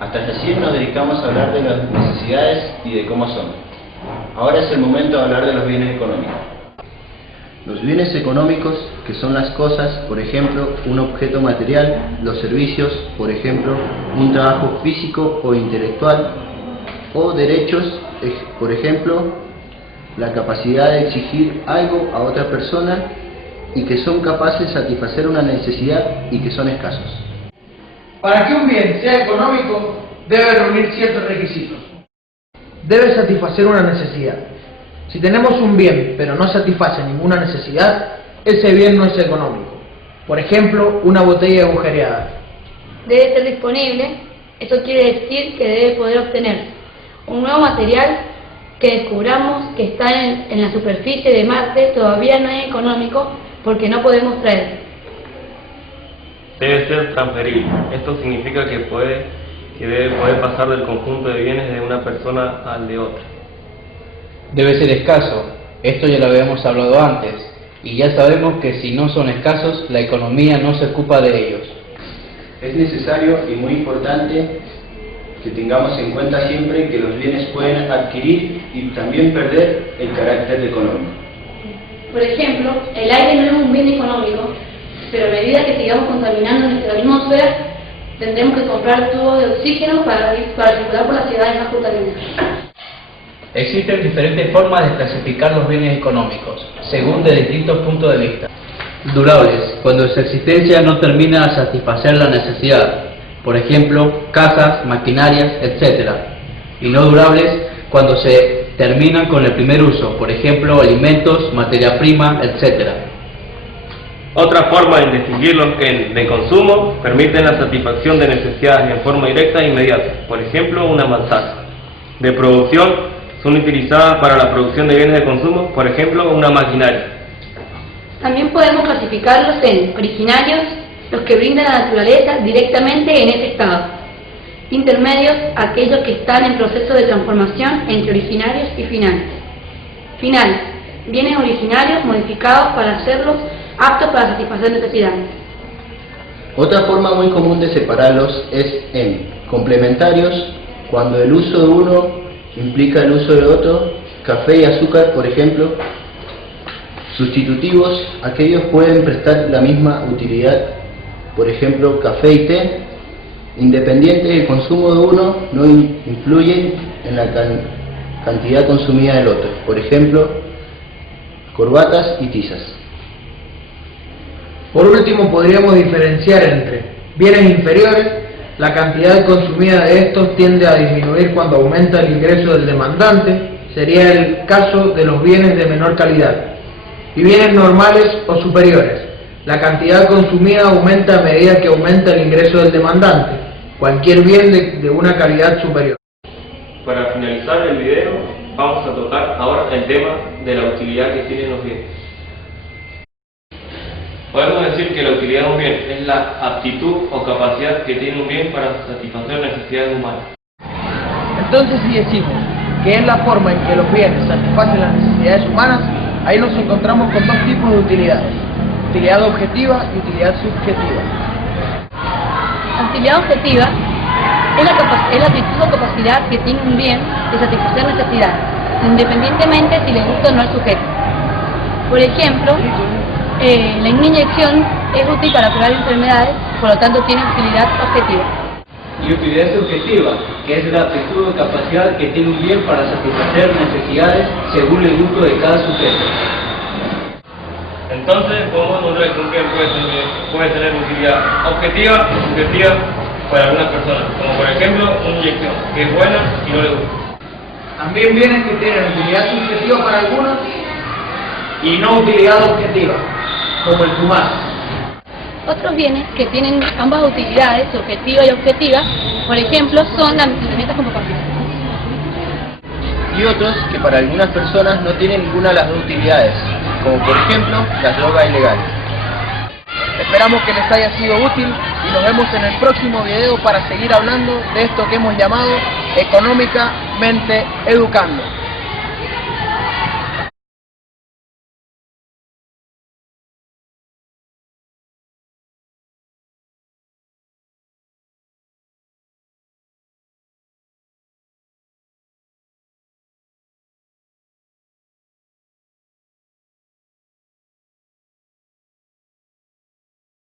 Hasta recién nos dedicamos a hablar de las necesidades y de cómo son. Ahora es el momento de hablar de los bienes económicos. Los bienes económicos, que son las cosas, por ejemplo, un objeto material, los servicios, por ejemplo, un trabajo físico o intelectual, o derechos, por ejemplo, la capacidad de exigir algo a otra persona y que son capaces de satisfacer una necesidad y que son escasos. Para que un bien sea económico, debe reunir ciertos requisitos. Debe satisfacer una necesidad. Si tenemos un bien, pero no satisface ninguna necesidad, ese bien no es económico. Por ejemplo, una botella agujereada. Debe ser disponible, esto quiere decir que debe poder obtenerse. Un nuevo material que descubramos que está en la superficie de Marte todavía no es económico porque no podemos traerlo. Debe ser transferible. Esto significa que debe poder pasar del conjunto de bienes de una persona al de otra. Debe ser escaso. Esto ya lo habíamos hablado antes, y ya sabemos que si no son escasos, la economía no se ocupa de ellos. Es necesario y muy importante que tengamos en cuenta siempre que los bienes pueden adquirir y también perder el carácter económico. Por ejemplo, el aire no es un bien económico, pero a medida que sigamos contaminando nuestra atmósfera, tendremos que comprar tubos de oxígeno para circular por las ciudades más contaminadas. Existen diferentes formas de clasificar los bienes económicos, según de distintos puntos de vista. Durables, cuando su existencia no termina de satisfacer la necesidad, por ejemplo, casas, maquinarias, etc. Y no durables, cuando se terminan con el primer uso, por ejemplo, alimentos, materia prima, etc. Otra forma de distinguirlos en de consumo permiten la satisfacción de necesidades en forma directa e inmediata, por ejemplo, una manzana. De producción, son utilizadas para la producción de bienes de consumo, por ejemplo, una maquinaria. También podemos clasificarlos en originarios, los que brinda la naturaleza directamente en ese estado. Intermedios, aquellos que están en proceso de transformación entre originarios y finales. Finales, bienes originarios modificados para hacerlos aptos para satisfacer necesidades. Otra forma muy común de separarlos es en complementarios, cuando el uso de uno implica el uso de otro, café y azúcar, por ejemplo. Sustitutivos, aquellos pueden prestar la misma utilidad, por ejemplo, café y té. Independientes, el consumo de uno no influye en la cantidad consumida del otro, por ejemplo, corbatas y tizas. Por último, podríamos diferenciar entre bienes inferiores. La cantidad consumida de estos tiende a disminuir cuando aumenta el ingreso del demandante, sería el caso de los bienes de menor calidad. Y bienes normales o superiores. La cantidad consumida aumenta a medida que aumenta el ingreso del demandante, cualquier bien de una calidad superior. Para finalizar el video, vamos a tocar ahora el tema de la utilidad que tienen los bienes. Podemos decir que la utilidad de un bien es la aptitud o capacidad que tiene un bien para satisfacer necesidades humanas. Entonces, si decimos que es la forma en que los bienes satisfacen las necesidades humanas, ahí nos encontramos con dos tipos de utilidades: utilidad objetiva y utilidad subjetiva. La utilidad objetiva es la aptitud o capacidad que tiene un bien de satisfacer necesidades, independientemente si le gusta o no al sujeto. Por ejemplo, una inyección es útil para curar enfermedades, por lo tanto tiene utilidad objetiva. Y utilidad subjetiva, que es la aptitud o capacidad que tiene un bien para satisfacer necesidades según el gusto de cada sujeto. Entonces podemos encontrar que un bien puede tener utilidad objetiva y subjetiva para algunas personas, como por ejemplo una inyección, que es buena y no le gusta. También bienes que tienen utilidad subjetiva para algunos y no utilidad objetiva, como el fumar. Otros bienes que tienen ambas utilidades, subjetiva y objetiva, por ejemplo, son las herramientas como computador. Y otros que para algunas personas no tienen ninguna de las dos utilidades, como por ejemplo las drogas ilegales. Esperamos que les haya sido útil y nos vemos en el próximo video para seguir hablando de esto que hemos llamado Económicamente Educando.